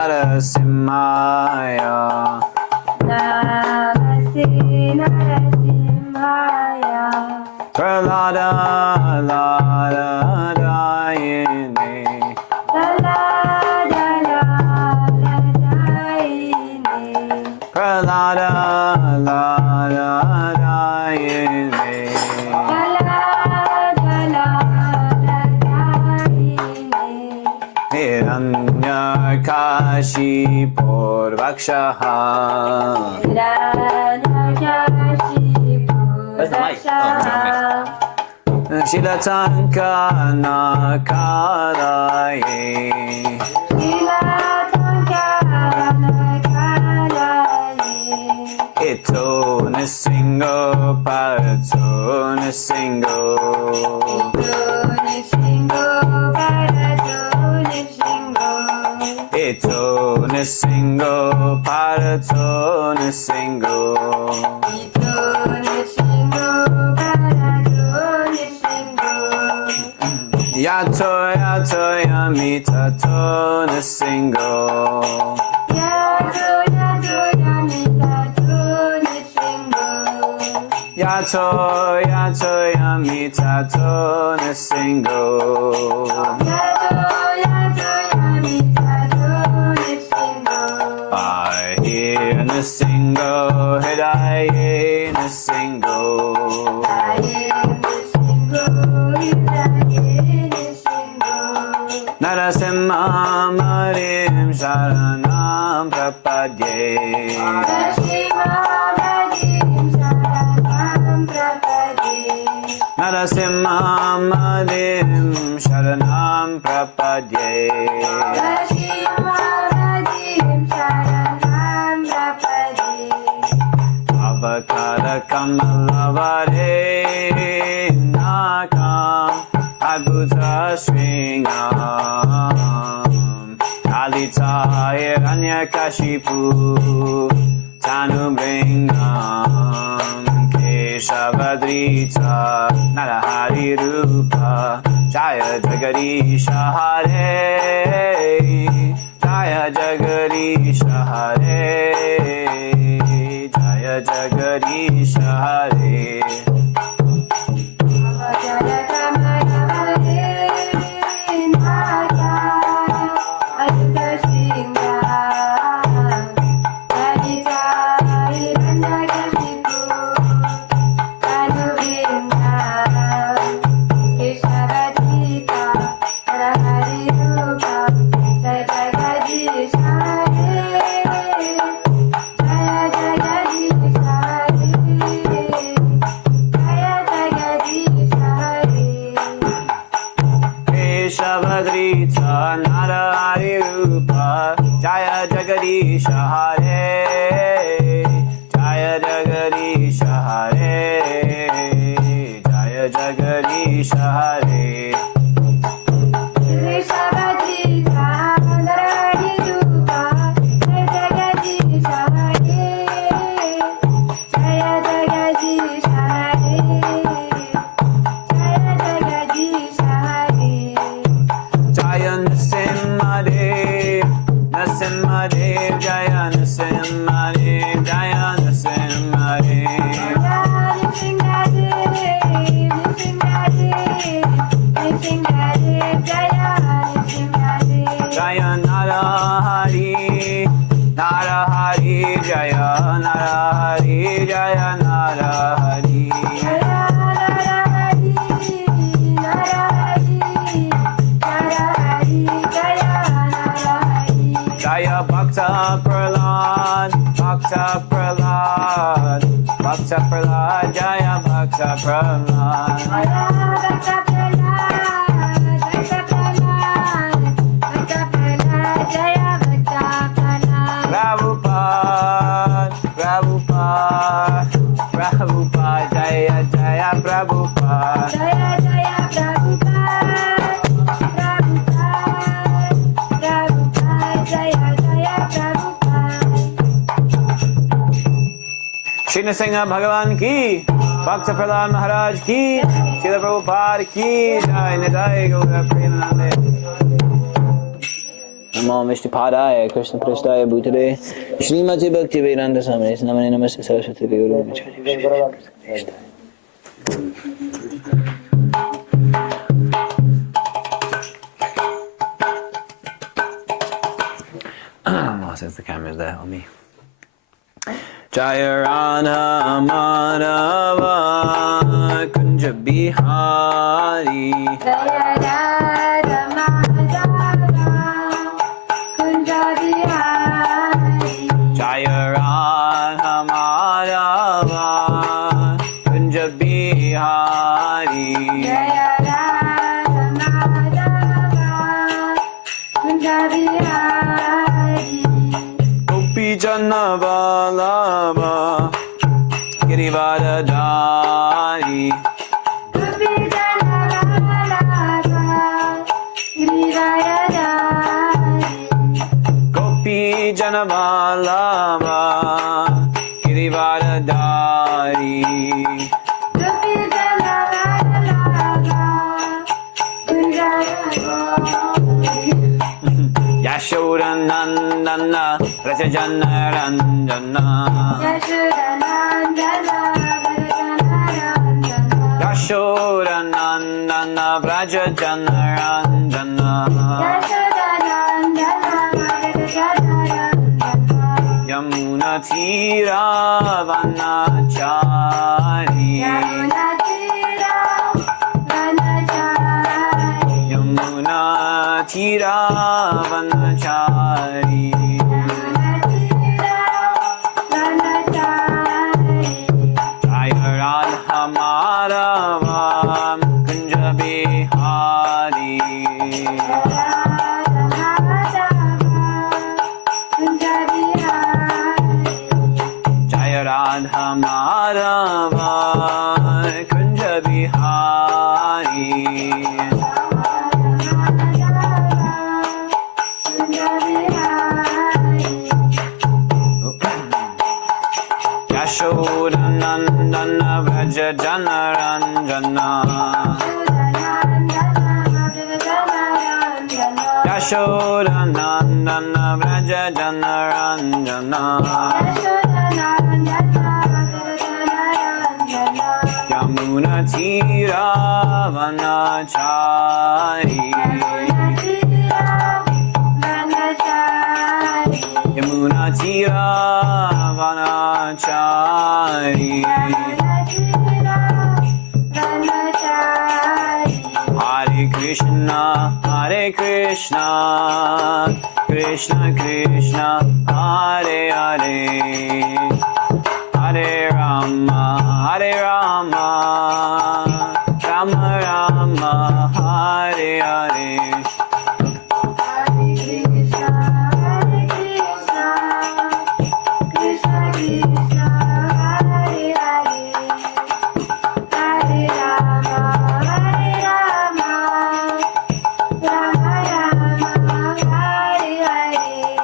Narasimhaya. Namaste Narasimhaya. Pralada Lada Dayini. Pralada Lada Dayini. Pralada Lada Dayini. Pralada Lada Dayini. Hiranyakashipu Vakshaha. Shilatanka Nakaraye. Ito Nisingo Parato Nisingo. Ito Nisingo Parato Nisingo. Yato yato yamita to nisingo. Yato yato yamita to nisingo. Yato yato yamita to nisingo. Yato yato yamita to nisingo. I hear nisingo, hidaye nisingo. I am nisingo, hidaye nisingo. Narasimha Marim Sharanam Prapadye. Narasimha Marim Sharanam Prapadye. Avakara Kamalavare Nakam Adbhuta Sringam Kalita Hiranyakashipu Tanubringam Keshavadrita Narahari Rupa Jaya Jagarisha Hare Jaya Jagarisha Hare Jaya Jagarisha Hare. Keshavadrita Narahari Rupa Jaya Jagarisha Hare Jaya Jagarisha Hare Jaya Jagarisha Hare. Jaya Narasimhadev, Narasimhadev, Jaya Narasimhadev, Jaya Narasimhadev. Jaya Narahari, Narahari, Jaya Narahari, Jaya Narahari. Jaya Bhakta Prahlad, Bhakta Prahlad, Bhakta Prahlad, Jaya Bhakta Prahlad. Prabhupada, Prabhupada, Prabhupada, Jaya Jaya Prabhupada. Jaya Jaya Prabhupada, Prabhupada, Prabhupada, Jaya Jaya Prabhupada. Shri Nrsimha Bhagavan ki, Bhakta Prahlad Maharaj ki, Srila Prabhupada ki, Jai Nidai Gaura Premanande. Namo Vishnupadaya Krishna Prasthaya Bhutale Srimati Bhakti Vedanta Swami Namane Namaste Saraswati Guru Oh, since the camera's there on me. Jaya Radha Madhava Kunja Bihari Jaya Radha Madhava Kunja Bihari Jaya Radha Madhava Kunja Bihari Jaya Radha Madhava Kunja Bihari Gopi Janna Vallabha Girivardhari Gopi Jana Vallabha Girivardhari Gopi Janna Vallabha Girivardhari Gopi Jana Vallabha Girivardhari Yashoda Nandana Rajajana Ranjana Yashoda Nandana Rajajana Ranjana Yamuna Tira Vanachari Yamuna Tira Vanachari Jaya Radha Madhava Kunja Bihari Jaya Radha Madhava Kunja Bihari Yashoda Nandana Vrajajana Ranjana Yashoda Nandana Vrajajana Ranjana Yamuna Tira Vanachari Yamuna Tira Vanachari Hare Krishna Krishna Krishna Hare Hare Hare Rama Rama Rama Hare Hare Krishna Krishna Hare Hare Hare Rama Rama Rama Hare Hare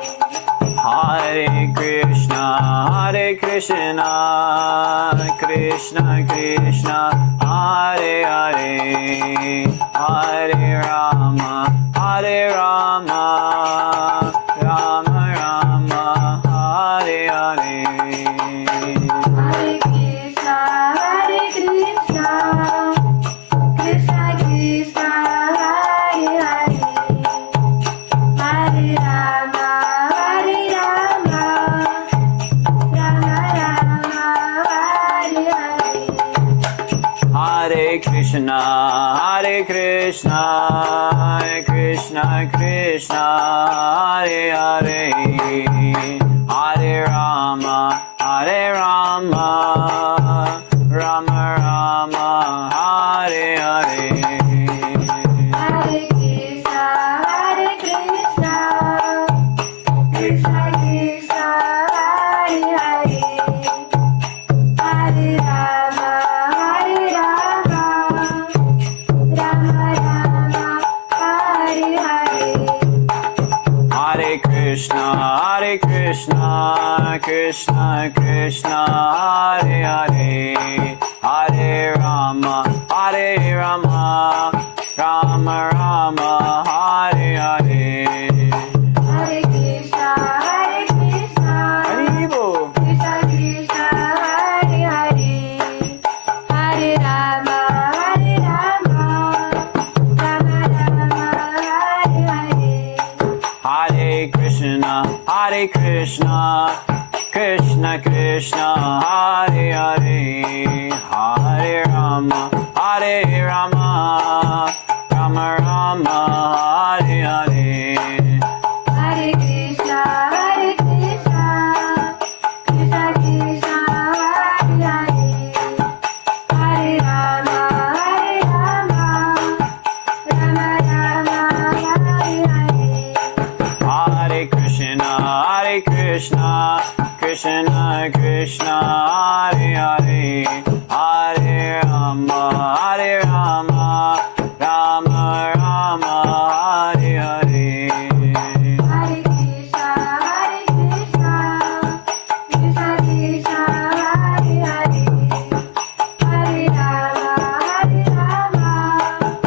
Hare Krishna Krishna Krishna Hare Hare Hare Rama Rama Rama Hare Hare Hare Krishna Krishna Krishna Hare Hare Hare Rama Rama Rama Hare Hare Hare Krishna Krishna Krishna Hare Hare Hare Rama Rama Rama Hare Hare Hare Krishna Krishna Krishna Hare Hare Hare Rama Rama Rama Hare Hare Krishna, Hare Krishna, Krishna Krishna, Hare Hare, Hare Rama, Hare Rama, Rama Rama, Hare Hare. Hare Krishna, Krishna Krishna, Hare Hare, Hare Rama, Rama Rama, Hare Hare. Hare Krishna, Krishna Krishna, Hare Hare, Hare Rama, Rama Rama, Hare Hare. Hare Krishna, Krishna Krishna, Hare Hare, Hare Rama,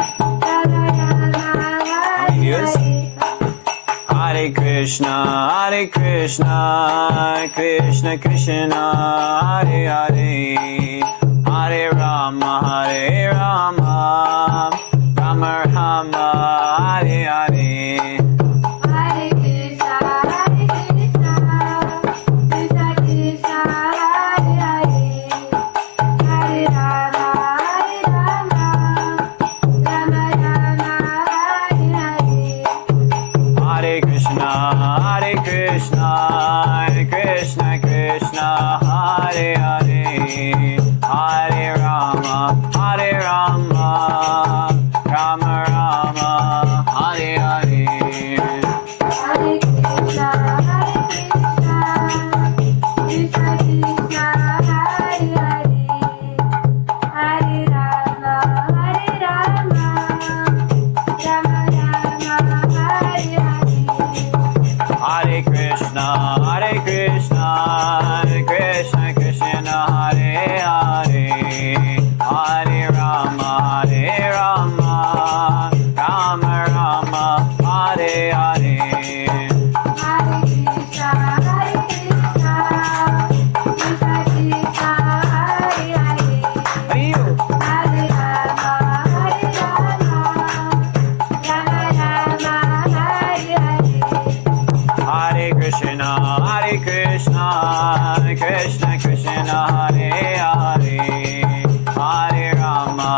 Rama Rama, Hare Hare. Hare Krishna, Krishna Krishna, Hare Hare, Hare Rama, Rama Rama, Hare Hare. Hare Krishna, Krishna Krishna, Hare Hare, Hare Rama, Rama Rama, Hare Hare. Hare Krishna, Krishna Krishna, Hare Hare, Hare Rama, Rama Rama, Hare Hare. Hare Krishna, Krishna Krishna, Hare Hare, Hare Rama, Rama Rama, Hare Hare. Hare Krishna, Krishna Krishna, Hare Hare, Hare Rama, Rama Rama, Hare Hare. Hare Krishna, Krishna Krishna, Hare Hare, Hare Hare Rama, Rama Rama, Hare Hare. Hare Krishna, Krishna Krishna, Hare Hare, Hare Rama,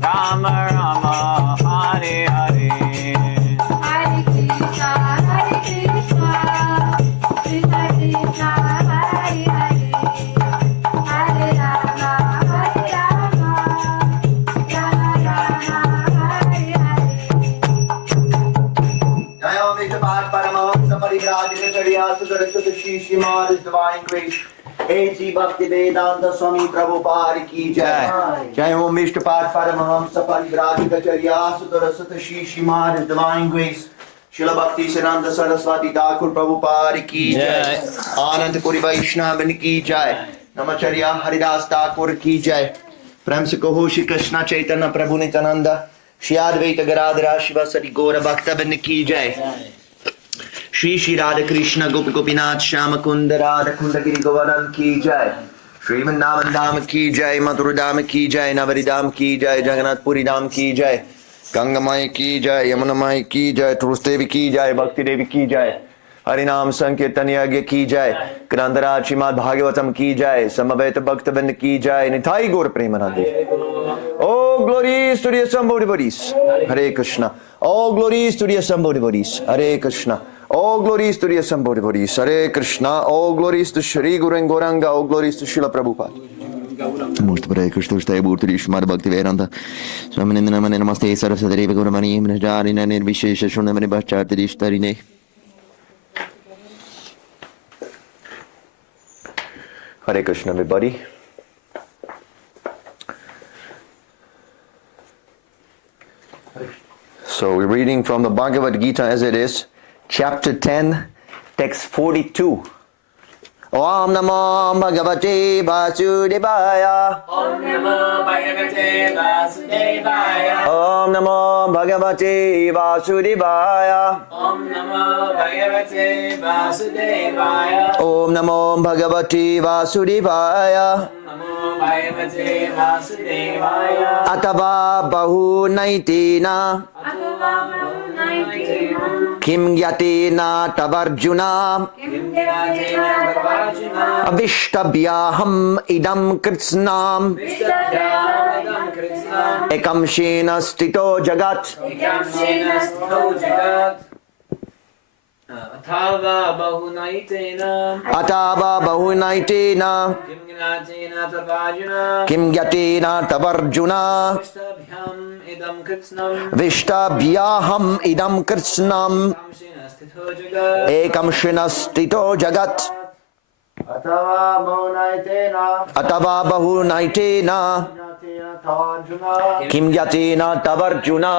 Rama Rama, Hare Hare. Hare Krishna, Krishna Krishna, Hare Hare, Hare Rama, Rama Rama, Hare Hare. Jai Om Vishnu Path Paramahamsa Parivrajaka Saraswati Shri Srimad His Divine Grace A.C. Bhakti Vedanta Swami Prabhupada Ki Jai. Jai Om Vishnu Path Paramahamsa Parivrajaka Saraswati Shri Srimad His Divine Grace Srila Bhakti Siddhanta Saraswati Thakur Prabhupada Ki Jai. Anand Puri Vaishnavan Ki Jai. Namacharya Haridas Thakur Ki Jai. Prem se kaho Shri Krishna Chaitanya Prabhu Nityananda Shri Advaita Garadhara Shivasari Gaura Bhakta Vrinda Ki Jai. Shri Shri Radha Krishna Gopi Gopinath Shama Kunda Radha Kunda Giri Govardhan Ki Jai. Shri Vrindavan Dham Ki Jai. Mathura Dham Ki Jai. Navari Dham Ki Jai. Jagannath Puri Dham Ki Jai. Ganga Mai Ki Jai. Yamuna Mai Ki Jai. Tulsi Devi Ki Jai. Bhakti Devi Ki Jai. Harinam Sankirtan Yagya Ki Jai. Grantaraj Srimad Bhagavatam Ki Jai. Samaveta Bhaktavind Ki Jai. Nithai Gaur Premanande. Oh, glories to the assembled devotees. Hare Krishna. All glories to the assembled devotees. Hare Krishna. All glories to the assembled devotees. Hare Krishna. All glories to Shri Guru and Gauranga. All glories to Srila Prabhupada. Namaste Hare Krishna. Stay Bhurti Shrimad Bhakti Vedanta. Swaminanda Namane Namaste Saraswati Devi Gauramani Mnajarina Nirvishesha Shunamani Bhacharti Rishtarine. Hare Krishna, everybody. So we're reading from the Bhagavad Gita as it is, chapter 10, text 42. Om Namo Bhagavate Vasudevaya. Om Namo Bhagavate Vasudevaya. Om Namo Bhagavate Vasudevaya. Om Namo Bhagavate Vasudevaya. Om Namo Bhagavate Vasudevaya. Namo Bhagavate Vasudevaya. Atava Bahu Naitina. Atava Kim Gyatena Tavarjuna Avishtabhyaham Idam Kritsnam Ekam Shena Stito Jagat Atava Bahunaitena Kim Gyatena Tavarjuna Vishtabhyaham Idam Kritsnam Ekam Shena Stito Jagat Atava Bahunaitena Kim Gyatena Tavarjuna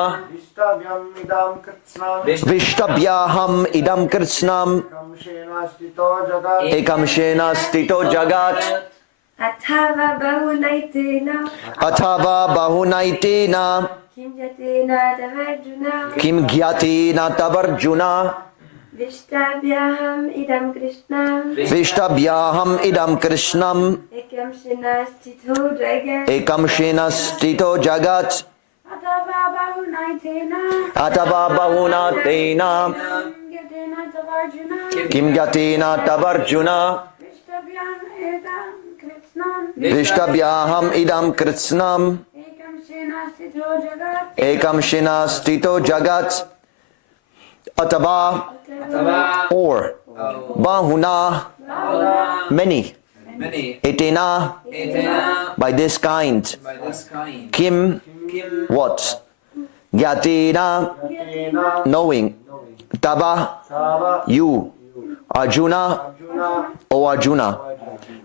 Vishtabhyaham Idam Kritsnam Ekam Shena Stito Jagat Atava Bahunaitena Kim Yatena Tavarjuna Kim Gyatena Tavarjuna Vishtabhyaham Idam Krishnam Vishtabhyaham Idam Krishnam Ekam Shena Stito Jagat Ekam Shena Stito Jagat Atava Bahunatena Kim Gyatena Tavarjuna Vishtabhyaham Idam Kritsnam Ekam Shena Stito Jagat Atava or Bahuna many Etena by this kind Kim what Gyatena knowing Tava you Arjuna O Arjuna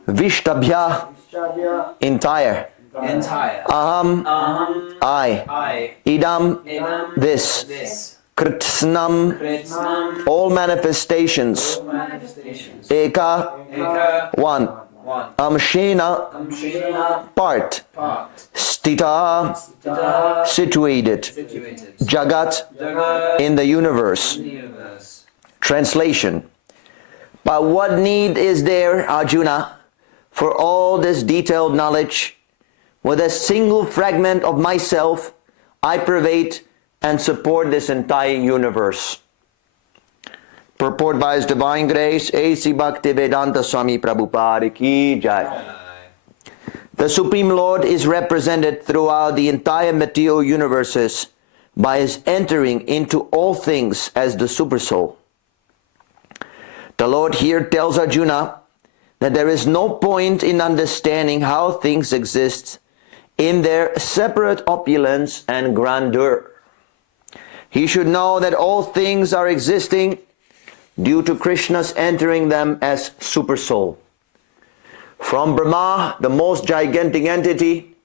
Vishtabhya entire Aham I Idam this Kritsnam all manifestations Eka one Amshena part Stita situated Jagat in the universe. Translation. But what need is there, Arjuna, for all this detailed knowledge? With a single fragment of myself, I pervade and support this entire universe. Purport by His Divine Grace, A.C. Bhaktivedanta Swami Prabhupada Ki Jai. The Supreme Lord is represented throughout the entire material universes by His entering into all things as the Supersoul. The Lord here tells Arjuna that there is no point in understanding how things exist in their separate opulence and grandeur. He should know that all things are existing due to Krishna's entering them as Supersoul. From Brahma, the most gigantic entity,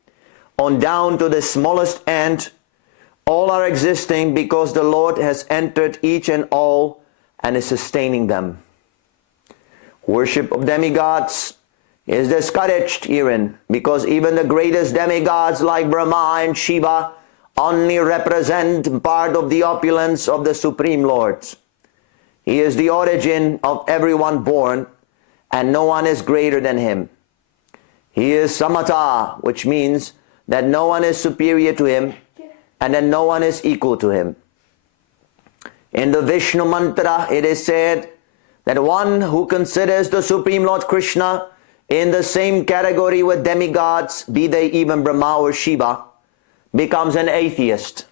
on down to the smallest ant, all are existing because the Lord has entered each and all and is sustaining them. Worship of demigods is discouraged herein because even the greatest demigods like Brahma and Shiva only represent part of the opulence of the Supreme Lord. He is the origin of everyone born, and no one is greater than Him. He is Samata, which means that no one is superior to Him, and that no one is equal to Him. In the Vishnu mantra, it is said that one who considers the Supreme Lord Krishna in the same category with demigods, be they even Brahma or Shiva, becomes an atheist.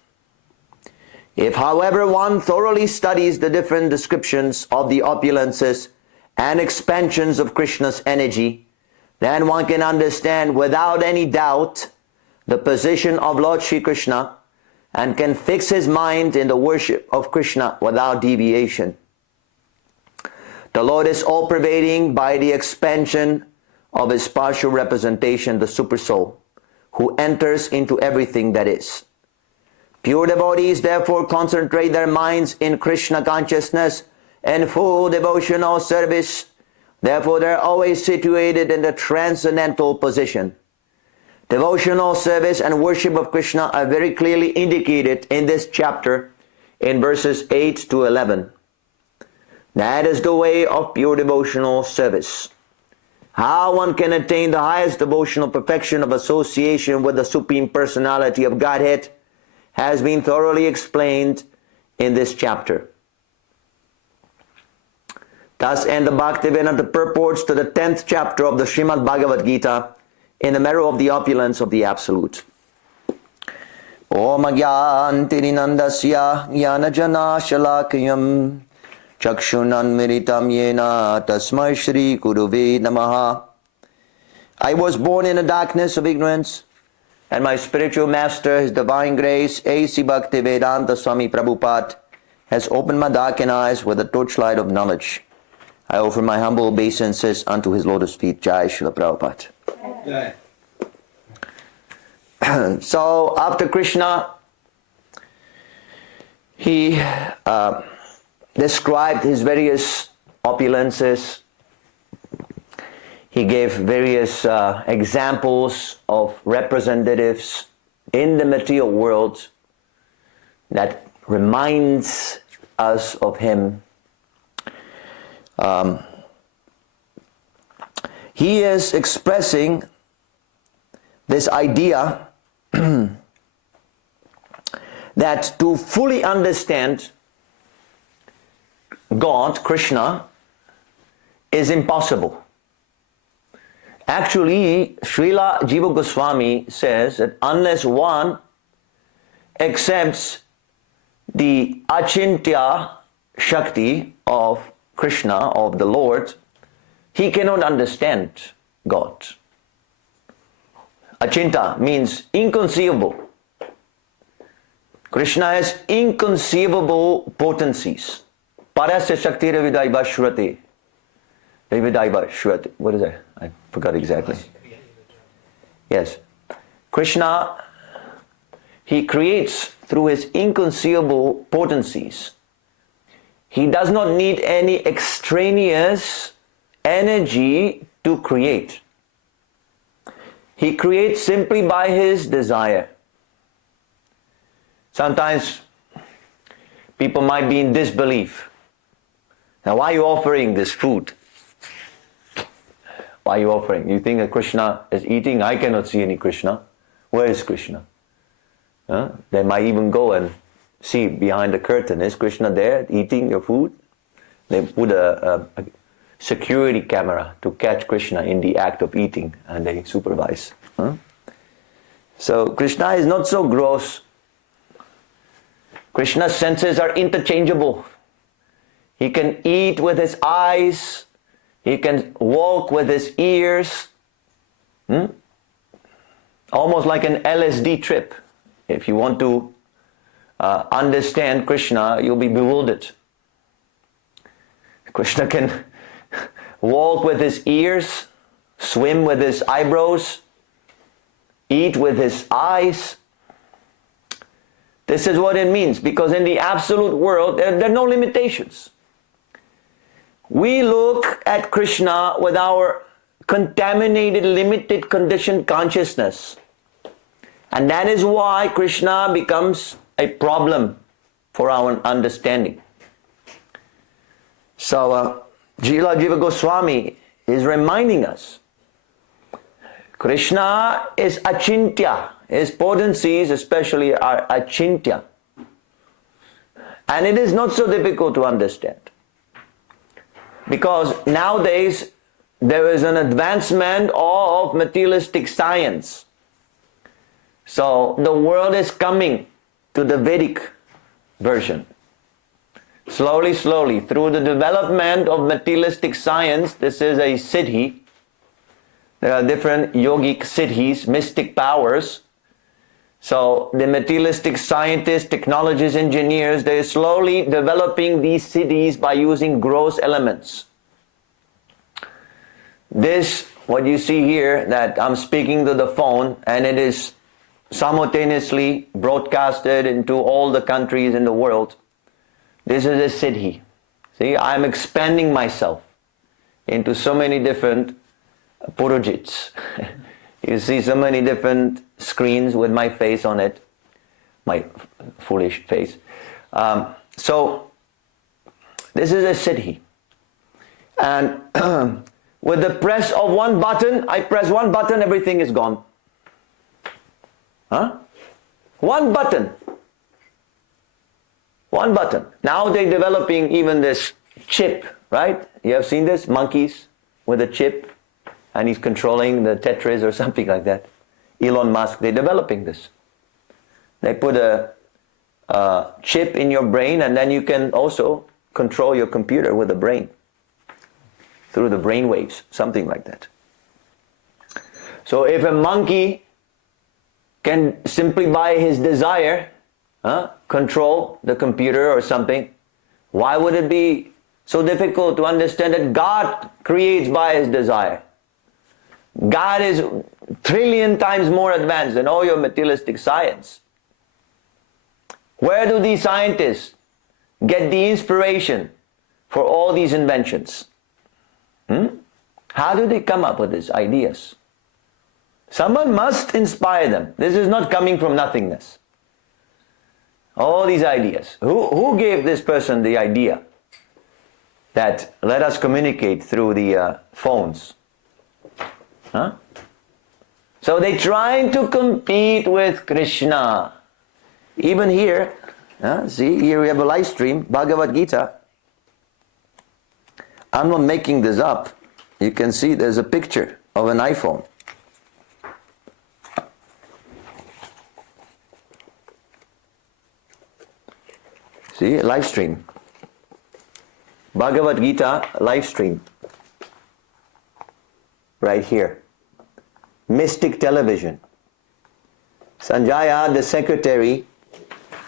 If, however, one thoroughly studies the different descriptions of the opulences and expansions of Krishna's energy, then one can understand without any doubt the position of Lord Shri Krishna and can fix his mind in the worship of Krishna without deviation. The Lord is all-pervading by the expansion of His partial representation, the Supersoul, who enters into everything that is. Pure devotees therefore concentrate their minds in Krishna consciousness and full devotional service. Therefore they are always situated in the transcendental position. Devotional service and worship of Krishna are very clearly indicated in this chapter in verses 8 to 11. That is the way of pure devotional service. How one can attain the highest devotional perfection of association with the Supreme Personality of Godhead has been thoroughly explained in this chapter. Thus end the Bhaktivedanta purports to the 10th chapter of the Srimad Bhagavad Gita in the meadow of the opulence of the Absolute. Om Agyantirinandasya Jnanajana Shalakayam Chakshunanmiritam Yena Tasmai Shri Guruve Namaha. I was born in the darkness of ignorance, and my spiritual master, His Divine Grace, A.C. Bhaktivedanta Swami Prabhupada, has opened my darkened eyes with the torchlight of knowledge. I offer my humble obeisances unto His lotus feet. Jai Srila Prabhupada. Jai. So after Krishna, he described his various opulences. He gave various examples of representatives in the material world that reminds us of him. He is expressing this idea that to fully understand God, Krishna, is impossible. Actually, Srila Jiva Goswami says that unless one accepts the Achintya Shakti of Krishna, of the Lord, he cannot understand God. Achinta means inconceivable. Krishna has inconceivable potencies. Parasya Shakti Ravidaiva Shrati. Ravidaiva Shrati. What is that? I forgot exactly. Yes. Krishna, he creates through his inconceivable potencies. He does not need any extraneous energy to create. He creates simply by his desire. Sometimes people might be in disbelief. Now, why are you offering this food? Why are you offering? You think that Krishna is eating? I cannot see any Krishna. Where is Krishna? They might even go and see behind the curtain. Is Krishna there eating your food? They put a security camera to catch Krishna in the act of eating, and they supervise. So Krishna is not so gross. Krishna's senses are interchangeable. He can eat with his eyes. He can walk with his ears. Almost like an LSD trip. If you want to understand Krishna, you'll be bewildered. Krishna can walk with his ears, swim with his eyebrows, eat with his eyes. This is what it means, because in the absolute world, there are no limitations. We look at Krishna with our contaminated, limited, conditioned consciousness. And that is why Krishna becomes a problem for our understanding. So, Jila Jiva Goswami is reminding us, Krishna is achintya. His potencies especially are achintya. And it is not so difficult to understand. Because nowadays there is an advancement of materialistic science. So the world is coming to the Vedic version. Slowly, slowly, through the development of materialistic science, this is a siddhi. There are different yogic siddhis, mystic powers. So the materialistic scientists, technologists, engineers, they're slowly developing these siddhis by using gross elements. This, what you see here, that I'm speaking to the phone, and it is simultaneously broadcasted into all the countries in the world. This is a siddhi. See, I'm expanding myself into so many different Purujits. You see so many different screens with my face on it, my foolish face. So, this is a siddhi. And with the press of one button, I press one button, everything is gone. One button. One button. Now they're developing even this chip, right? You have seen this? Monkeys with a chip, and he's controlling the Tetris or something like that. Elon Musk, they're developing this. They put a chip in your brain, and then you can also control your computer with the brain through the brain waves, something like that. So if a monkey can simply by his desire control the computer or something, why would it be so difficult to understand that God creates by his desire? God is trillion times more advanced than all your materialistic science. Where do these scientists get the inspiration for all these inventions? How do they come up with these ideas? Someone must inspire them. This is not coming from nothingness. All these ideas. Who gave this person the idea that let us communicate through the phones? So they're trying to compete with Krishna. Even here, see, here we have a live stream, Bhagavad Gita. I'm not making this up. You can see there's a picture of an iPhone. See, live stream. Bhagavad Gita live stream. Right here. Mystic television. Sanjaya, the secretary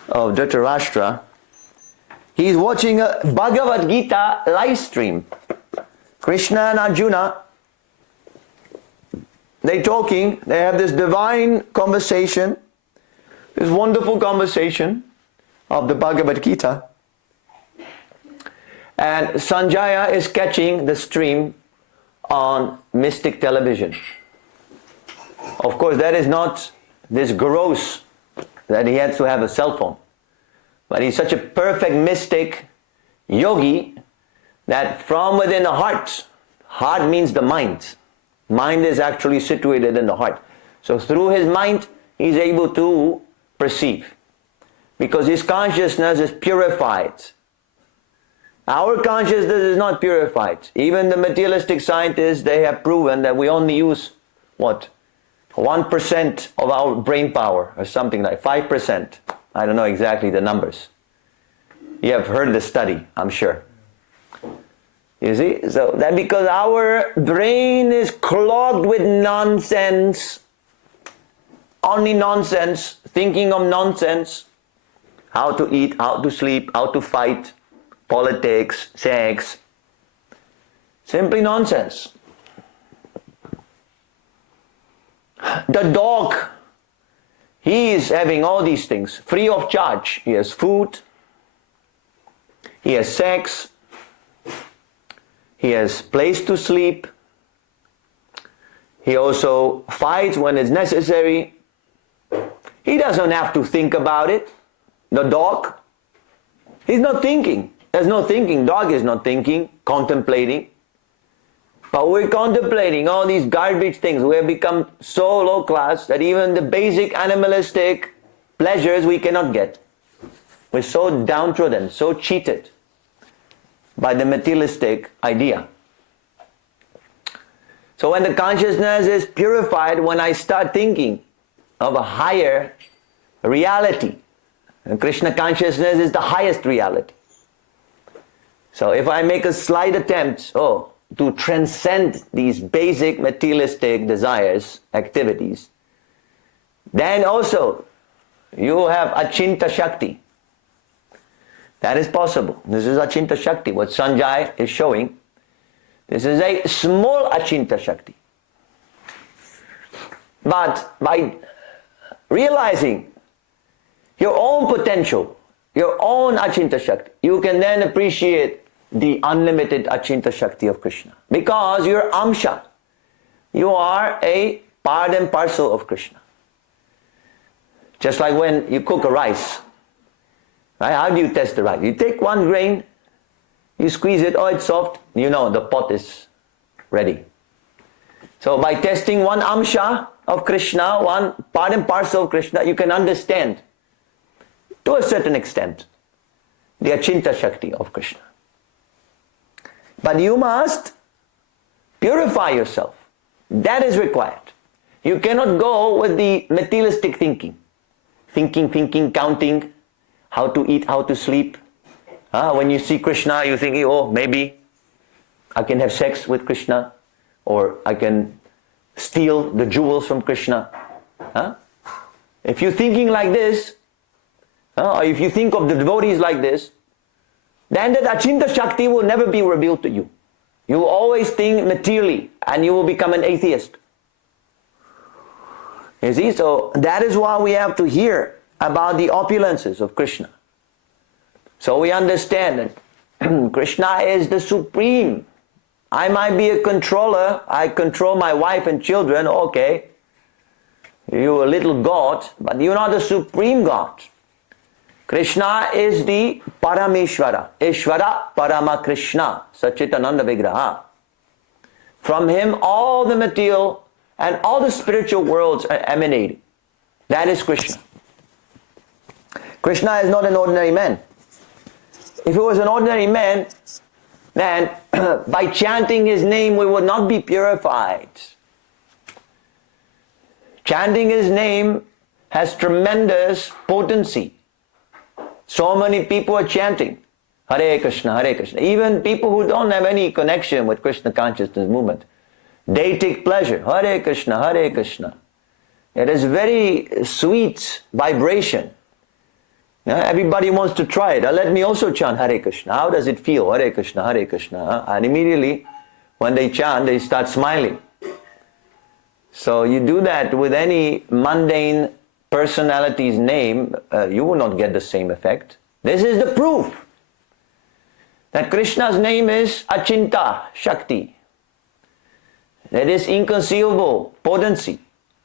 of Dhritarashtra, he's watching a Bhagavad Gita live stream. Krishna and Arjuna, they're talking, they have this divine conversation, this wonderful conversation of the Bhagavad Gita. And Sanjaya is catching the stream on mystic television. Of course, that is not this gross that he has to have a cell phone. But he's such a perfect mystic yogi that from within the heart means the mind. Mind is actually situated in the heart. So through his mind, he's able to perceive. Because his consciousness is purified. Our consciousness is not purified. Even the materialistic scientists, they have proven that we only use, 1% of our brain power, or something like 5%. I don't know exactly the numbers. You have heard the study, I'm sure. You see? So that because our brain is clogged with nonsense, only nonsense, thinking of nonsense, how to eat, how to sleep, how to fight, politics, sex, simply nonsense. The dog, he is having all these things free of charge. He has food, he has sex, he has place to sleep, he also fights when it's necessary. He doesn't have to think about it. The dog, he's not thinking. There's no thinking. Dog is not thinking, contemplating. But we're contemplating all these garbage things. We have become so low class that even the basic animalistic pleasures we cannot get. We're so downtrodden, so cheated by the materialistic idea. So when the consciousness is purified, when I start thinking of a higher reality, and Krishna consciousness is the highest reality. So if I make a slight attempt to transcend these basic materialistic desires, activities, then also you have Achinta Shakti. That is possible. This is Achinta Shakti. What Sanjay is showing, this is a small Achinta Shakti. But by realizing your own potential, your own Achinta Shakti, you can then appreciate the unlimited Achinta Shakti of Krishna. Because you're Amsha. You are a part and parcel of Krishna. Just like when you cook a rice. Right? How do you test the rice? You take one grain, you squeeze it, it's soft, you know the pot is ready. So by testing one Amsha of Krishna, one part and parcel of Krishna, you can understand to a certain extent the Achinta Shakti of Krishna. But you must purify yourself. That is required. You cannot go with the materialistic thinking. Thinking, counting, how to eat, how to sleep. When you see Krishna, you're thinking, oh, maybe I can have sex with Krishna, or I can steal the jewels from Krishna. If you're thinking like this, or if you think of the devotees like this, then that Achinta Shakti will never be revealed to you. You will always think materially, and you will become an atheist. You see, so that is why we have to hear about the opulences of Krishna. So we understand that Krishna is the supreme. I might be a controller, I control my wife and children, okay. You're a little God, but you're not the supreme God. Krishna is the Parameshwara, Ishvara Parama Krishna, Sachitananda Vigraha. From him all the material and all the spiritual worlds are emanating. That is Krishna. Krishna is not an ordinary man. If he was an ordinary man, then by chanting his name we would not be purified. Chanting his name has tremendous potency. So many people are chanting Hare Krishna, Hare Krishna. Even people who don't have any connection with Krishna consciousness movement, they take pleasure. Hare Krishna, Hare Krishna. It is very sweet vibration. Everybody wants to try it. Let me also chant Hare Krishna. How does it feel? Hare Krishna, Hare Krishna. And immediately when they chant, they start smiling. So you do that with any mundane personality's name, you will not get the same effect. This is the proof that Krishna's name is Achinta Shakti. It is inconceivable potency.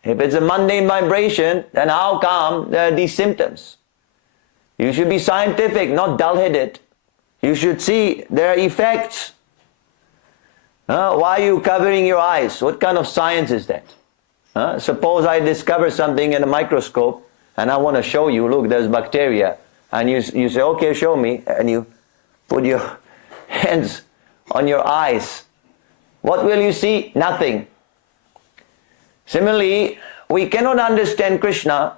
If it's a mundane vibration, then how come there are these symptoms? You should be scientific, not dull-headed. You should see there are effects. Why are you covering your eyes? What kind of science is that? Suppose I discover something in a microscope and I want to show you, look, there's bacteria. And you say, okay, show me. And you put your hands on your eyes. What will you see? Nothing. Similarly, we cannot understand Krishna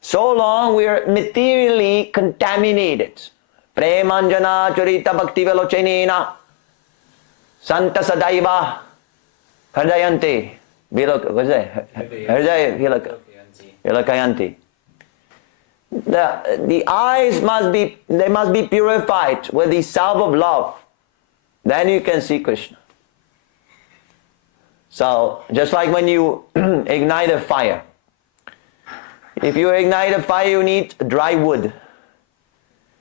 so long we are materially contaminated. Premanjana charita bhakti velochenena santa sadaiva hridayante vilakayanti. The eyes must be purified with the salve of love. Then you can see Krishna. So, just like when you ignite a fire. If you ignite a fire, you need dry wood.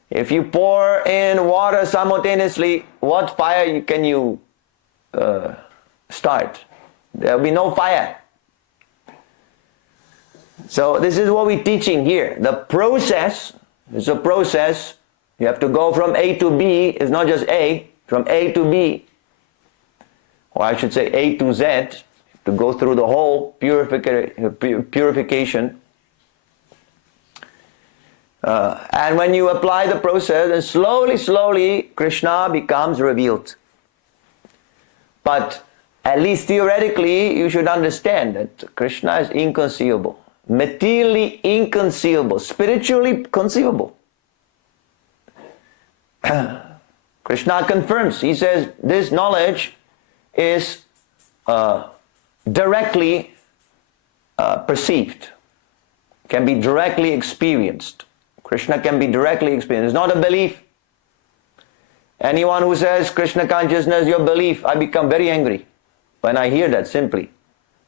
If you pour in water simultaneously, what fire can you start? There will be no fire. So this is what we're teaching here. The process is a process. You have to go from A to B. It's not just A. From A to B, or I should say A to Z, to go through the whole purification. And when you apply the process, then slowly Krishna becomes revealed. But at least theoretically, you should understand that Krishna is inconceivable, materially inconceivable, spiritually conceivable. Krishna confirms. He says this knowledge is directly perceived, can be directly experienced. Krishna can be directly experienced. It's not a belief. Anyone who says Krishna consciousness is your belief, I become very angry when I hear that simply.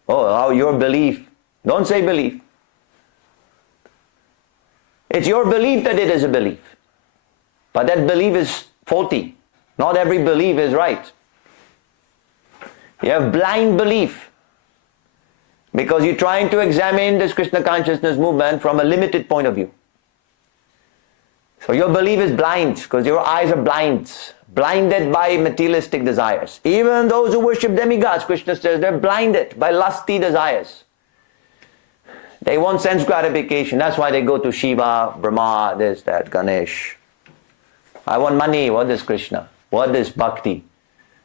Oh, how your belief. Don't say belief. It's your belief that it is a belief. But that belief is faulty. Not every belief is right. You have blind belief because you're trying to examine this Krishna consciousness movement from a limited point of view. So your belief is blind because your eyes are blinded by materialistic desires. Even those who worship demigods, Krishna says, they're blinded by lusty desires. They want sense gratification. That's why they go to Shiva, Brahma, this, that, Ganesh. I want money. What is Krishna? What is bhakti?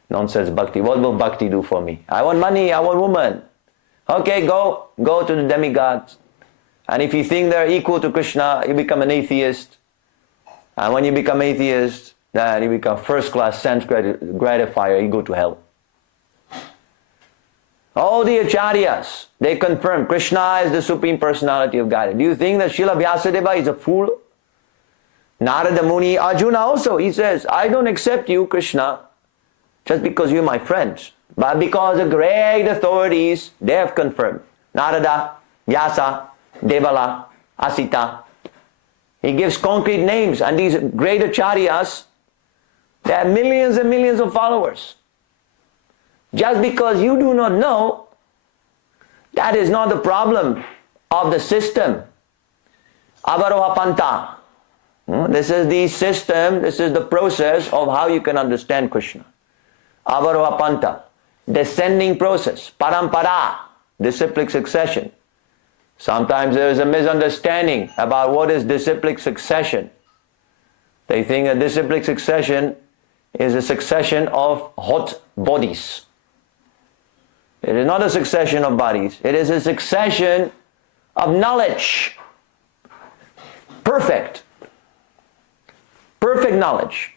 Nonsense bhakti. What will bhakti do for me? I want money. I want woman. Okay, go to the demigods. And if you think they're equal to Krishna, you become an atheist. And when you become atheist, then you become first-class sense gratifier. You go to hell. All the acharyas, they confirm Krishna is the Supreme Personality of Godhead. Do you think that Srila Vyasadeva is a fool? Narada Muni, Arjuna also, he says, I don't accept you, Krishna, just because you're my friend, but because the great authorities, they have confirmed. Narada, Vyasa, Devala, Asita. He gives concrete names, and these great acharyas, they have millions and millions of followers. Just because you do not know, that is not the problem of the system. Avaroha Panta. This is the system, this is the process of how you can understand Krishna. Avaroha Panta. Descending process. Parampara. Disciplic succession. Sometimes there is a misunderstanding about what is disciplic succession. They think that disciplic succession is a succession of hot bodies. It is not a succession of bodies. It is a succession of knowledge. Perfect. Perfect knowledge.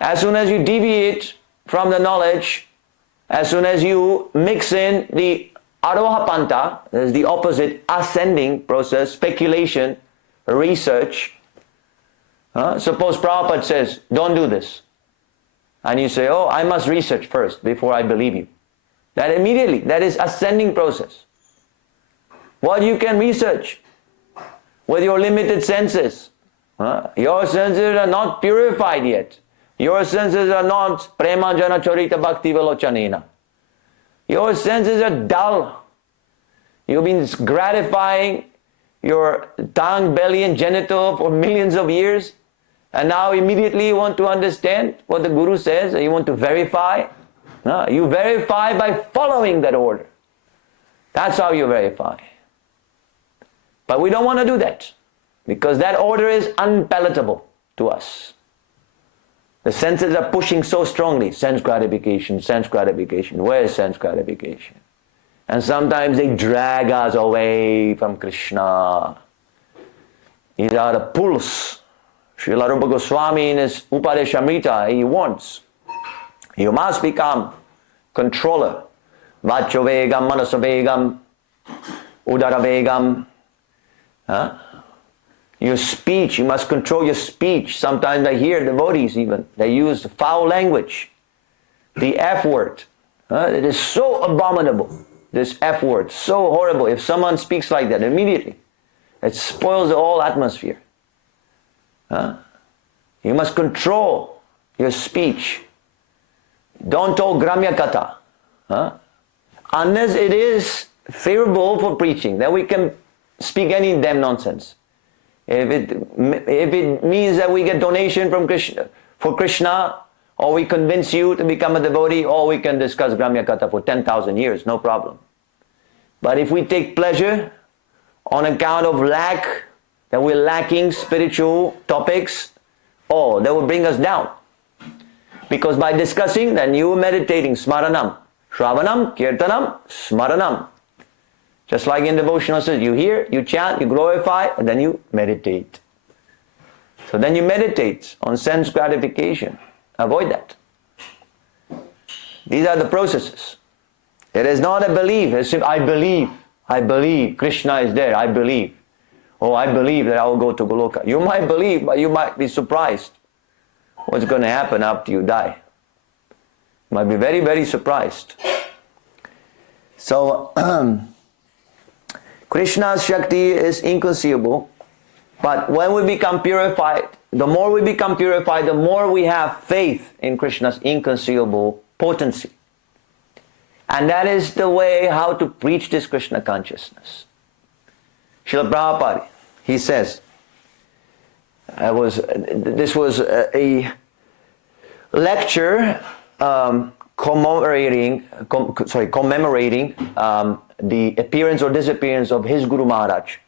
As soon as you deviate from the knowledge, as soon as you mix in the Aroha Panta, that is the opposite, ascending process, speculation, research. Suppose Prabhupada says, don't do this. And you say, oh, I must research first before I believe you. That immediately, that is ascending process. What you can research with your limited senses. Your senses are not purified yet. Your senses are not prema jana charita bhakti velochanena. Your senses are dull. You've been gratifying your tongue, belly and genital for millions of years. And now immediately you want to understand what the Guru says, and you want to verify. No, you verify by following that order. That's how you verify. But we don't want to do that, because that order is unpalatable to us. The senses are pushing so strongly, sense gratification, sense gratification. Where is sense gratification? And sometimes they drag us away from Krishna. These are the pulls. Srila Rupa Goswami in his Upadeshamrita, he wants, you must become controller. Vachovegam, manasavegam, udaravegam. Your speech, you must control your speech. Sometimes I hear devotees even, they use foul language. The F word. It is so abominable. This F word, so horrible. If someone speaks like that, immediately, it spoils the whole atmosphere. You must control your speech. Don't talk gramya katha. Unless it is favorable for preaching, then we can speak any damn nonsense. If it means that we get donation from Krishna, for Krishna, or we convince you to become a devotee, or we can discuss Gramya Katha for 10,000 years, no problem. But if we take pleasure on account of lack, that we're lacking spiritual topics, that will bring us down. Because by discussing, then you are meditating, smaranam, shravanam, kirtanam, smaranam. Just like in devotional says, you hear, you chant, you glorify, and then you meditate. So then you meditate on sense gratification. Avoid that. These are the processes. It is not a belief. It's I believe Krishna is there, I believe. Oh, I believe that I will go to Goloka. You might believe, but you might be surprised what's going to happen after you die. You might be very, very surprised. So, Krishna's Shakti is inconceivable, but when we become purified, the more we become purified, the more we have faith in Krishna's inconceivable potency. And that is the way how to preach this Krishna consciousness. Srila Prabhupada, he says, this was a lecture commemorating the appearance or disappearance of his Guru Maharaj,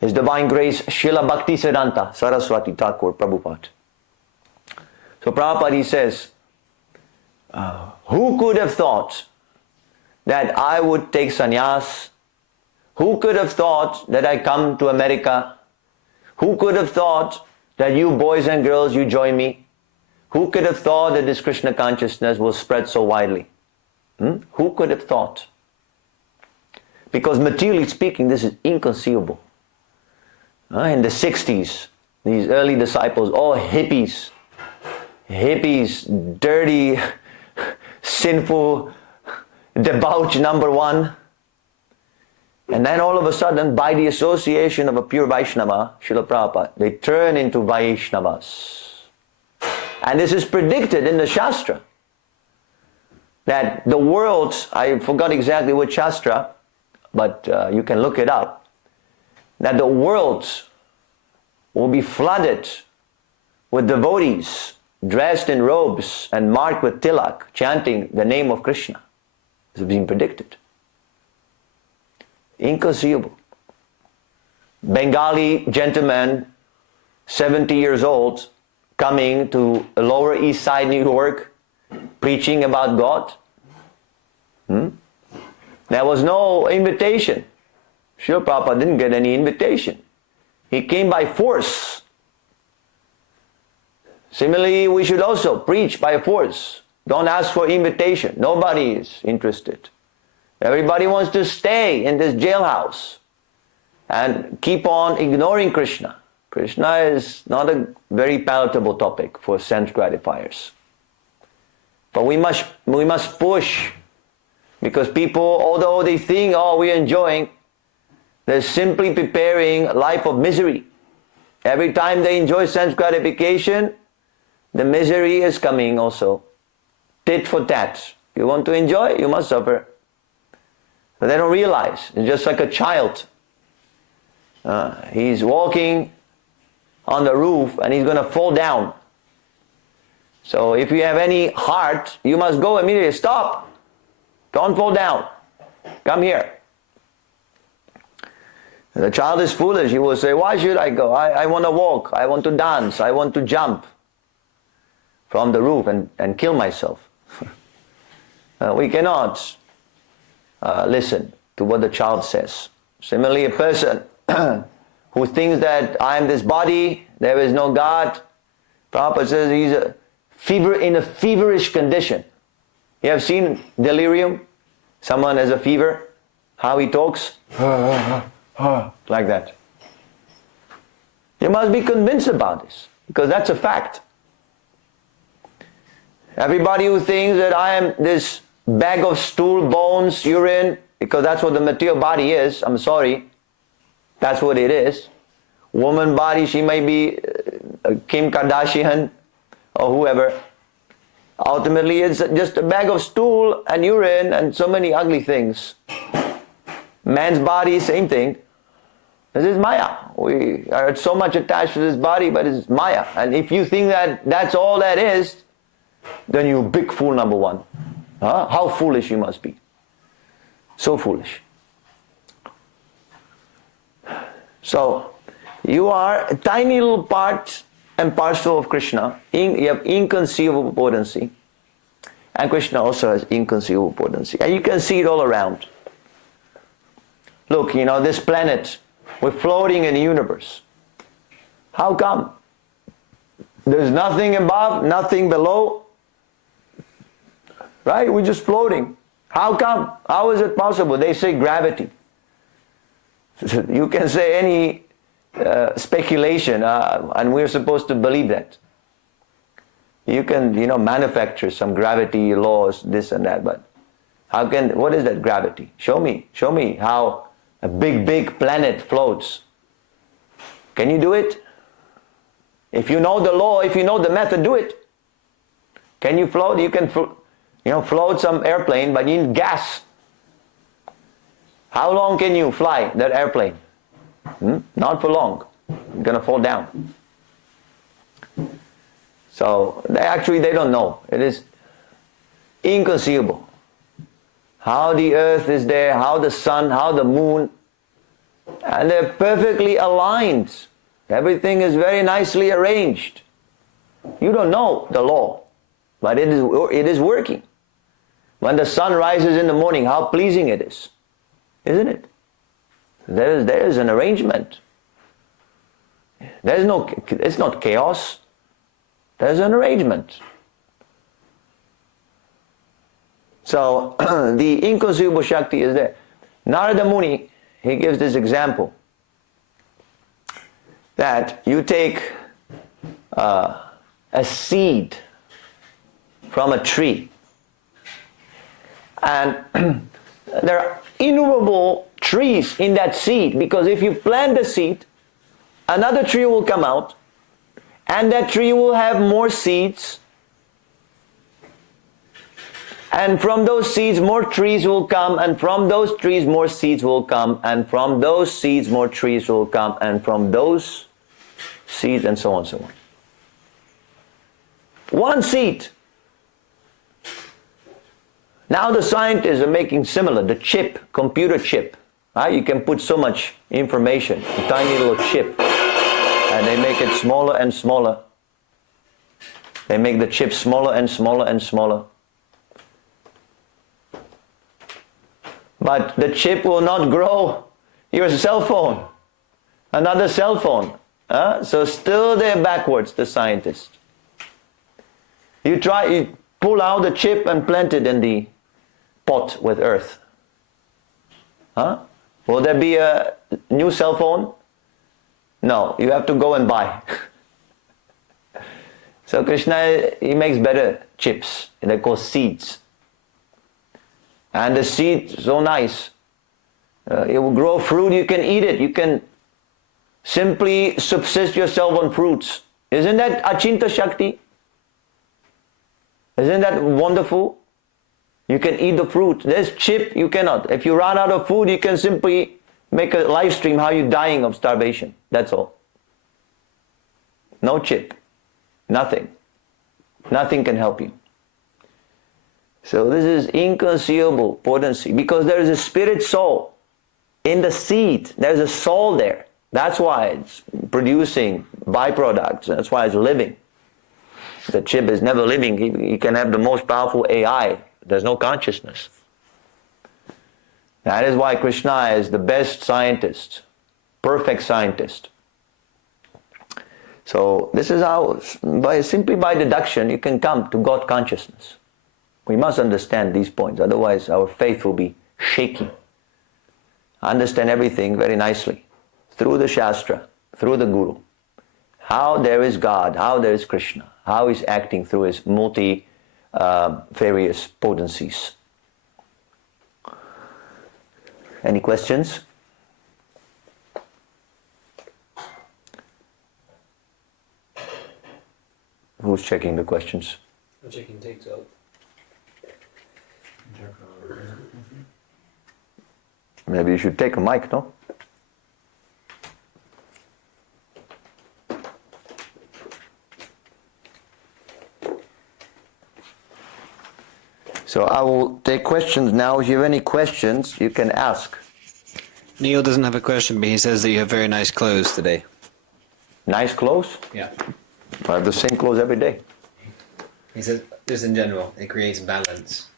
His Divine Grace Srila Bhakti Siddhanta Saraswati Thakur Prabhupada. So Prabhupada, he says, who could have thought that I would take sannyas? Who could have thought that I come to America? Who could have thought that you boys and girls, you join me? Who could have thought that this Krishna consciousness will spread so widely? Who could have thought? Because materially speaking, this is inconceivable. In the 60s, these early disciples, all hippies, dirty, sinful, debauch number one. And then all of a sudden, by the association of a pure Vaishnava, Srila Prabhupada, they turn into Vaishnavas. And this is predicted in the Shastra. That the world, I forgot exactly which Shastra, but you can look it up, that the world will be flooded with devotees dressed in robes and marked with tilak, chanting the name of Krishna. This is being predicted. Inconceivable. Bengali gentleman, 70 years old, coming to Lower East Side, New York, preaching about God. There was no invitation. Srila Prabhupada didn't get any invitation. He came by force. Similarly, we should also preach by force. Don't ask for invitation. Nobody is interested. Everybody wants to stay in this jailhouse and keep on ignoring Krishna. Krishna is not a very palatable topic for sense gratifiers. But we must push, because people, although they think, oh, we're enjoying, they're simply preparing a life of misery. Every time they enjoy sense gratification, the misery is coming also. Tit for tat. You want to enjoy, you must suffer. But they don't realize. It's just like a child. He's walking on the roof and he's going to fall down. So if you have any heart, you must go immediately. Stop. Don't fall down. Come here. The child is foolish. He will say, why should I go? I want to walk. I want to dance. I want to jump from the roof and kill myself. We cannot listen to what the child says. Similarly, a person who thinks that I am this body, there is no God, Prabhupada says he's in a feverish condition. You have seen delirium? Someone has a fever, how he talks? Like that. You must be convinced about this, because that's a fact. Everybody who thinks that I am this bag of stool, bones, urine, because that's what the material body is, I'm sorry, that's what it is. Woman body, she may be Kim Kardashian or whoever. Ultimately, it's just a bag of stool and urine and so many ugly things. Man's body, same thing. This is Maya. We are so much attached to this body, but it's Maya. And if you think that that's all that is, then you're big fool number one. How foolish you must be. So foolish. So, you are a tiny little part and parcel of Krishna. You have inconceivable potency. And Krishna also has inconceivable potency. And you can see it all around. Look, this planet, we're floating in the universe. How come? There's nothing above, nothing below. Right? We're just floating. How come? How is it possible? They say gravity. You can say any speculation, and we're supposed to believe that. You can, manufacture some gravity laws, this and that, but what is that gravity? Show me how a big planet floats. Can you do it? If you know the law, if you know the method, do it. Can you float? You can float some airplane, but you need gas. How long can you fly that airplane? Not for long. You're going to fall down. So, they don't know. It is inconceivable. How the earth is there, how the sun, how the moon. And they're perfectly aligned. Everything is very nicely arranged. You don't know the law, but it is working. When the sun rises in the morning, how pleasing it is, isn't it? There is an arrangement. It's not chaos. There's an arrangement. So the inconceivable Shakti is there. Narada Muni, he gives this example that you take a seed from a tree, and there are innumerable trees in that seed, because if you plant the seed, another tree will come out, and that tree will have more seeds, and from those seeds more trees will come, and from those trees more seeds will come, and from those seeds more trees will come, and from those seeds, and so on and so on. One seed. Now the scientists are making similar, the chip, computer chip. Right? You can put so much information, a tiny little chip, and they make it smaller and smaller. They make the chip smaller and smaller and smaller. But the chip will not grow your cell phone, another cell phone. So still they're backwards, the scientists. You pull out the chip and plant it in the pot with earth. Will there be a new cell phone? No, you have to go and buy. So Krishna, he makes better chips. They're called seeds. And the seed, so nice. It will grow fruit, you can eat it. You can simply subsist yourself on fruits. Isn't that Achinta Shakti? Isn't that wonderful? You can eat the fruit. There's chip, you cannot. If you run out of food, you can simply make a live stream how you're dying of starvation. That's all. No chip. Nothing. Nothing can help you. So this is inconceivable potency, because there is a spirit soul in the seed. There's a soul there. That's why it's producing byproducts. That's why it's living. The chip is never living. He can have the most powerful AI. There's no consciousness. That is why Krishna is the best scientist, perfect scientist. So this is how, simply by deduction, you can come to God consciousness. We must understand these points, otherwise our faith will be shaky. Understand everything very nicely, through the Shastra, through the Guru. How there is God, how there is Krishna, how he's acting through his various potencies. Any questions? Who's checking the questions? I'm checking TikTok. Maybe you should take a mic, no? So I will take questions now. If you have any questions, you can ask. Neil doesn't have a question, but he says that you have very nice clothes today. Nice clothes? Yeah. I have the same clothes every day. He says, just in general, it creates balance.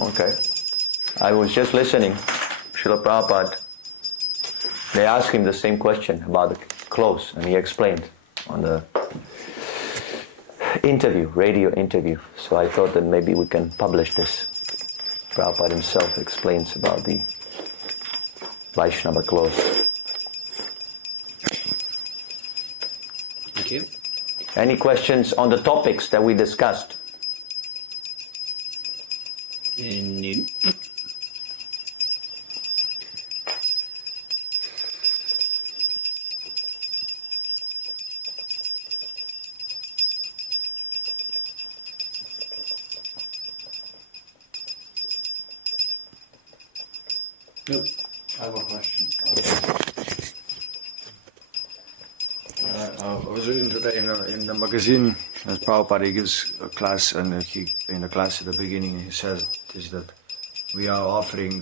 Okay. I was just listening. Srila Prabhupada, they asked him the same question about the clothes, and he explained on the radio interview. So I thought that maybe we can publish this. Prabhupada himself explains about the Vaishnava clothes. Thank you. Any questions on the topics that we discussed? No. Nope. I have a question. I was reading today in the magazine that Prabhupada gives a class, and in the class at the beginning he says that we are offering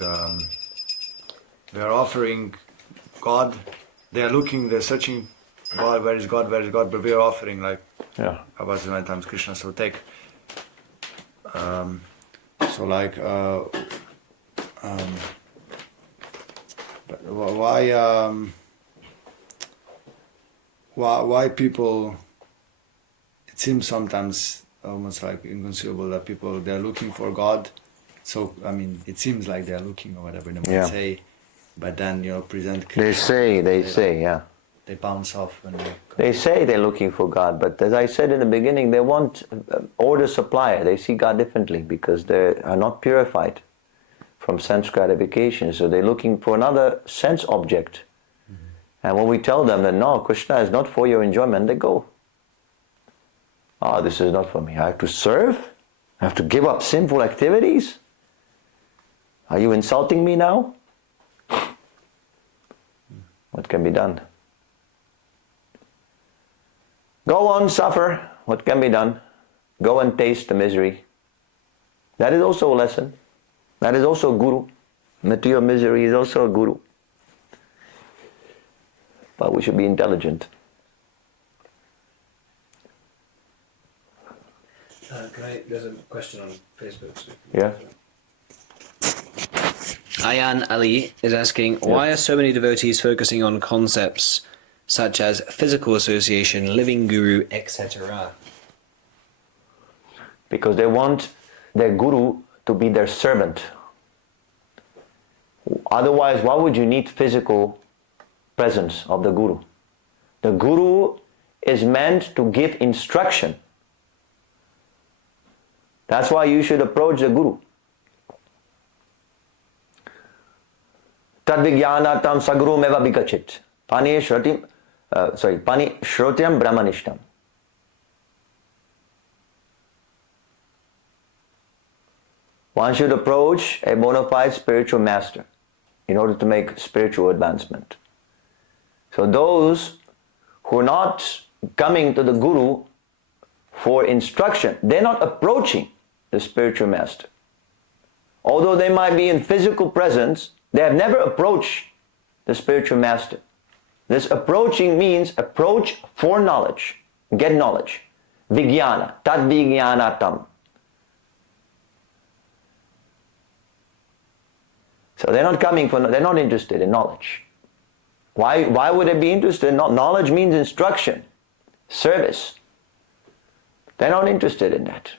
God. They're searching God, where is God, where is God? But we are offering like Yeah. about 9 times Krishna, so take. So like, but why people? It seems sometimes almost like inconceivable that people they're looking for God. So I mean, it seems like they're looking or whatever they might say, but then present Krishna. They say, yeah. They bounce off when They say they're looking for God, but as I said in the beginning, they want order supply. They see God differently because they are not purified from sense gratification. So they're looking for another sense object. And when we tell them that no, Krishna is not for your enjoyment, they go, oh, this is not for me. I have to serve? I have to give up sinful activities? Are you insulting me now? What can be done? Go on, suffer. What can be done? Go and taste the misery. That is also a lesson. That is also a guru. Material misery is also a guru. But we should be intelligent. There's a question on Facebook. Yeah? Ayan Ali is asking, why are so many devotees focusing on concepts such as physical association, living guru, etc.? Because they want their guru to be their servant. Otherwise, why would you need physical presence of the guru? The guru is meant to give instruction. That's why you should approach the guru. Tadvigyanatam saguru meva vikachit. Pani shrotyam brahmanishtam. One should approach a bona fide spiritual master in order to make spiritual advancement. So those who are not coming to the guru for instruction, they're not approaching the spiritual master. Although they might be in physical presence, they have never approached the spiritual master. This approaching means approach for knowledge, get knowledge. Vijnana, tad vijnanatam. So they're not coming for, they're not interested in knowledge. Why would they be interested? Knowledge means instruction, service. They're not interested in that.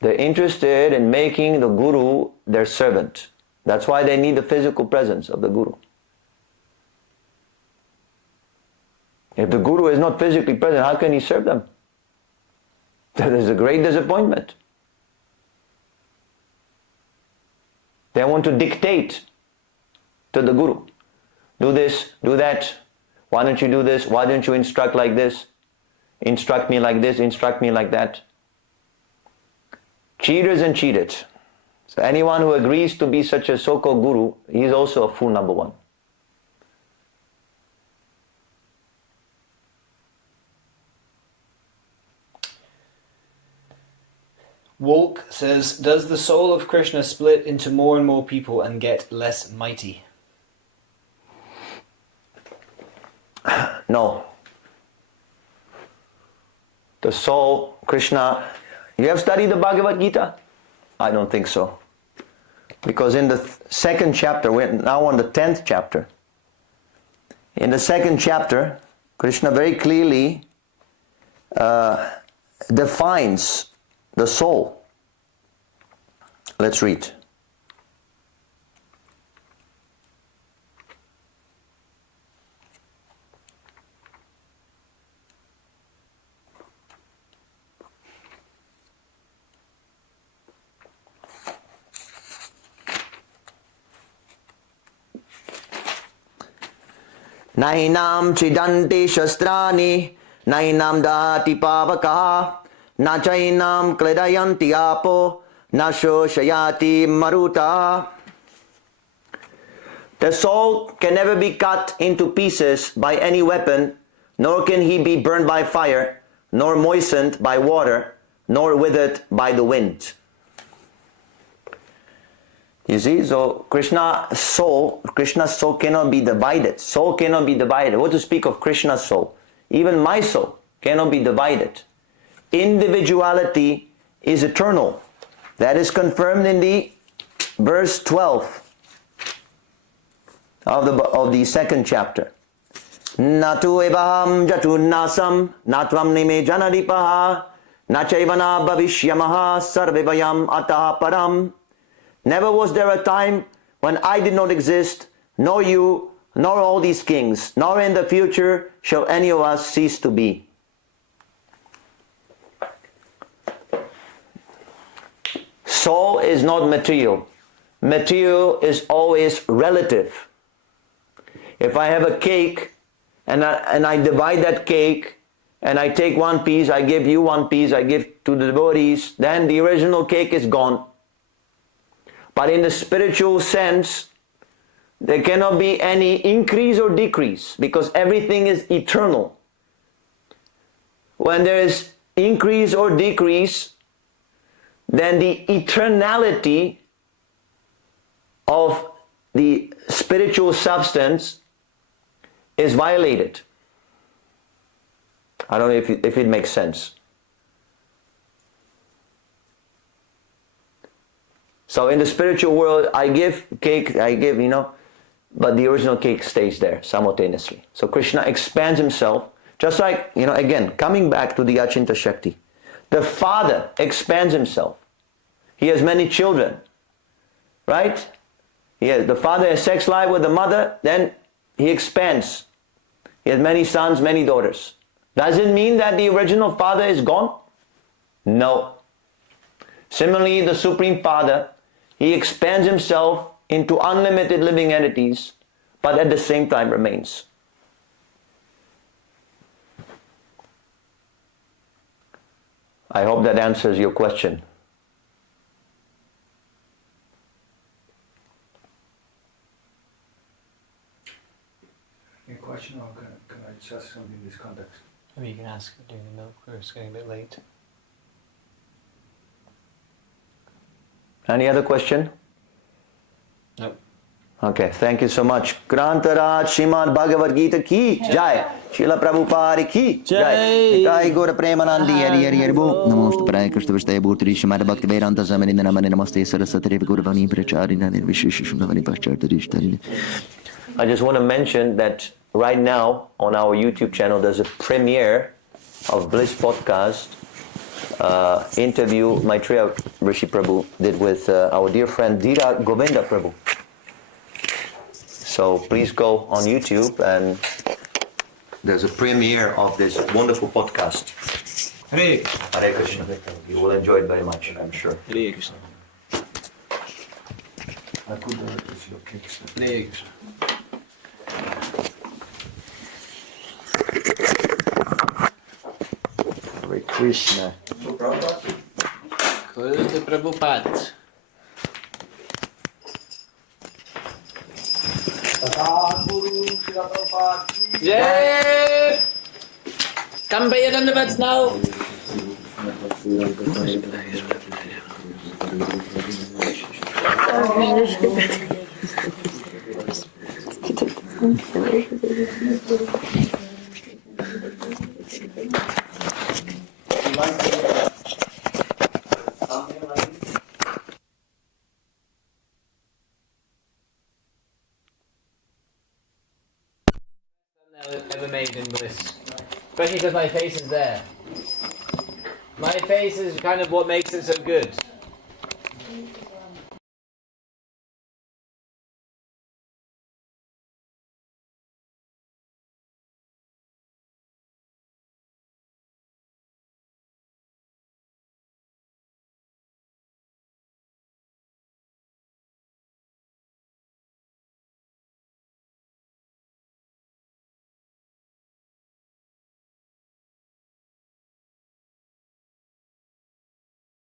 They're interested in making the guru their servant. That's why they need the physical presence of the guru. If the guru is not physically present, how can he serve them? That is a great disappointment. They want to dictate to the guru. Do this, do that. Why don't you do this? Why don't you instruct like this? Instruct me like this, instruct me like that. Cheaters and cheated. So anyone who agrees to be such a so-called guru, he is also a fool number one. Walk says, does the soul of Krishna split into more and more people and get less mighty? No. The soul, Krishna, you have studied the Bhagavad Gita? I don't think so. Because in the second chapter, we're now on the 10th chapter. In the second chapter, Krishna very clearly defines the soul. Let's read. Nainam chidanti shastrani, nainam dati pavakaha, na chainam kledayanti apo, na shoshayati maruta. The soul can never be cut into pieces by any weapon, nor can he be burned by fire, nor moistened by water, nor withered by the wind. You see, so Krishna's soul cannot be divided. Soul cannot be divided. What to speak of Krishna's soul? even my soul, cannot be divided. Individuality is eternal. That is confirmed in the verse 12 of the second chapter. Natu evaham jatunnasam natvam nime janadipaha nachaivana bhavishyamaha sarvivayam ataha param. Never was there a time when I did not exist, nor you, nor all these kings, nor in the future shall any of us cease to be. Soul is not material. Material is always relative. If I have a cake and I divide that cake and I take one piece, I give you one piece, I give to the devotees, then the original cake is gone. But in the spiritual sense, there cannot be any increase or decrease because everything is eternal. When there is increase or decrease, then the eternality of the spiritual substance is violated. I don't know if it makes sense. So in the spiritual world, I give cake, but the original cake stays there simultaneously. So Krishna expands himself, just like, again, coming back to the Achinta Shakti. The father expands himself. He has many children, right? The father has sex life with the mother, then he expands. He has many sons, many daughters. Does it mean that the original father is gone? No. Similarly, the Supreme Father, he expands himself into unlimited living entities, but at the same time remains. I hope that answers your question. A question, or can I just ask something in this context? Maybe you can ask during the milk, we're just getting a bit late. Any other question? No. Okay, thank you so much. Grantaraj Srimad Bhagavad Gita ki jai. Srila Prabhupada ki jai. Jai Gaura Premanandi Hari Hari Hari Bo. Namaste Paraya Krishna Vistaya Bhutri Srimad Bhakti Vedanta Samanina Namani Namaste Saraswati Gauravani Pracharina Nirvishishunavani Pachartarishtarina. I just want to mention that right now on our YouTube channel there's a premiere of Bliss Podcast interview Maitreya Rishi Prabhu did with our dear friend Dhira Govinda Prabhu. So please go on YouTube and there's a premiere of this wonderful podcast. Hare Krishna. You will enjoy it very much, I'm sure. Hare Krishna. I could see your cakes. Hare Krishna. Hare Krishna. Kul Prabhupada. Jai! Come by your underbeds now. Ever made in Bliss, especially because my face is there. My face is kind of what makes it so good.